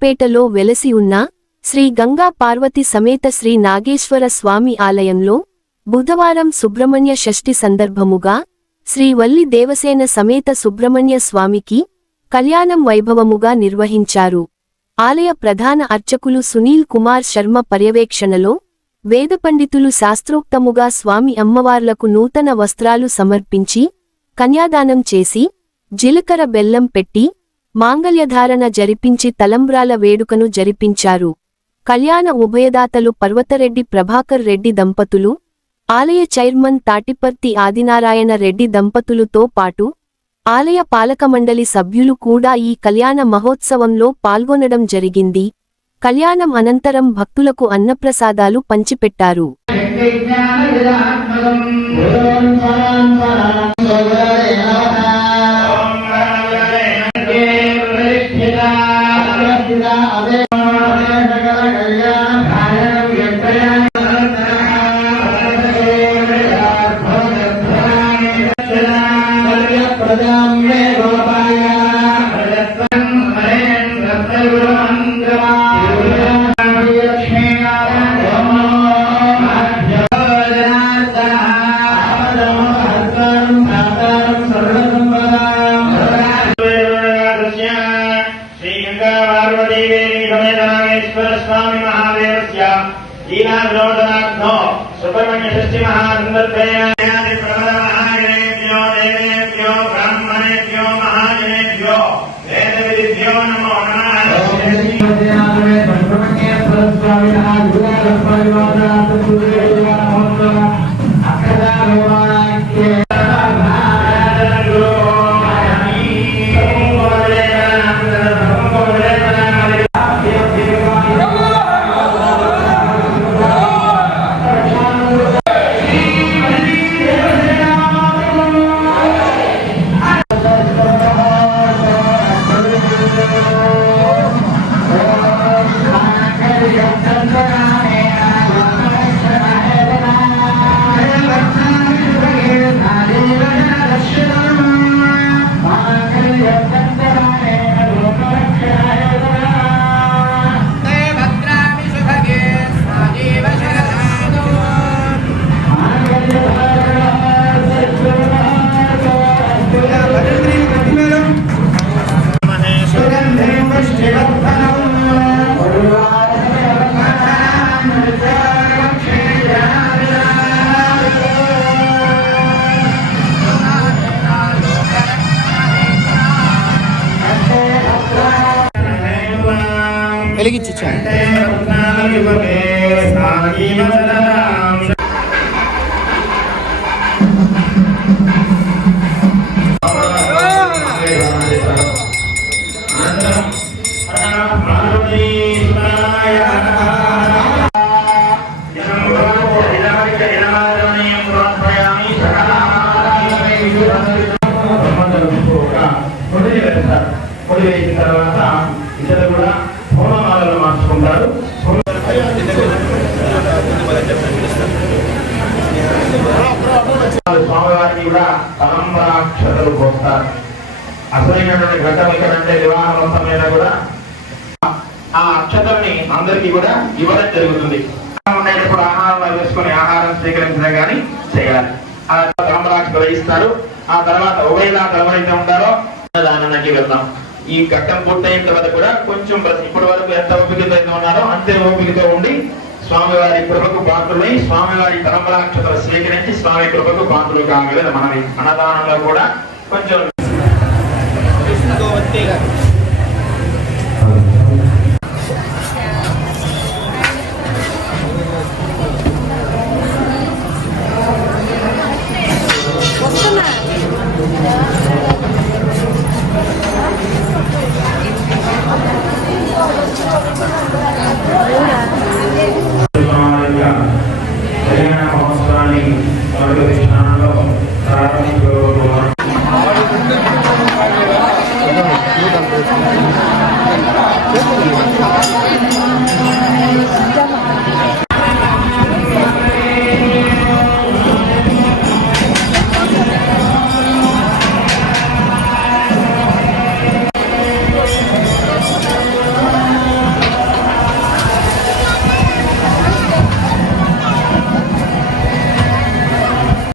రాజుపేటలో వెలసి ఉన్న శ్రీ గంగా పార్వతి సమేత శ్రీ నాగేశ్వర స్వామి ఆలయంలో బుధవారం సుబ్రహ్మణ్య షష్ఠి సందర్భముగా శ్రీ వల్లి దేవసేన సమేత సుబ్రహ్మణ్య స్వామికి కళ్యాణం వైభవముగా నిర్వహించారు. ఆలయ ప్రధాన అర్చకులు సునీల్ కుమార్ శర్మ పర్యవేక్షణలో వేద పండితులు శాస్త్రోక్తముగా స్వామి అమ్మవార్లకు నూతన వస్త్రాలు సమర్పించి కన్యాదానం చేసి జిలకర బెల్లం పెట్టి మాంగల్యధారణ జరిపించి తలంబ్రాల వేడుకను జరిపించారు. కళ్యాణ ఉభయదాతలు పర్వతరెడ్డి ప్రభాకర్ రెడ్డి దంపతులు ఆలయ చైర్మన్ తాటిపర్తి ఆదినారాయణ రెడ్డి దంపతులుతో పాటు ఆలయ పాలకమండలి సభ్యులు కూడా ఈ కళ్యాణ మహోత్సవంలో పాల్గొనడం జరిగింది. కళ్యాణం అనంతరం భక్తులకు అన్నప్రసాదాలు పంచిపెట్టారు. శ్రీగంగాపార్వతీదేవీ స్వామి మహాదేవస్య లీలావినోదనార్థో సుబ్రహ్మణ్య షష్ఠి మహాసందర్భేయాది I'm glad I Thank you. వెలిగించాను పొడి వేసిన తర్వాత స్వామివారిని కూడా పరంపరాక్షతలు పోస్తారు. అసలైనటువంటి ఘట్టం ఇక్కడ అంటే వివాహ మొత్తం మీద కూడా ఆ అక్షతల్ని అందరికీ కూడా ఇవ్వడం జరుగుతుంది. ఉండేటప్పుడు ఆహారం వేసుకొని ఆహారం స్వీకరించడం కానీ చేయాలి. ఆ పరంపరాక్షతలు ఇస్తారు ఆ తర్వాత ఉభయదాత ఎవరైతే ఉంటారో దానానికి వెళ్దాం ఈ ఘట్టం పూర్తయిన తర్వాత కూడా కొంచెం ప్రతి- ఇప్పటి వరకు ఎంత ఓపికతో ఉన్నారో అంతే ఓపికతో ఉండి స్వామివారి కృపకు పాత్రులై స్వామివారి తలంబరాక్షతలు స్వీకరించి స్వామి కృపకు పాత్రులు కాగలదు మనవి అన్నదానంలో కూడా కొంచెం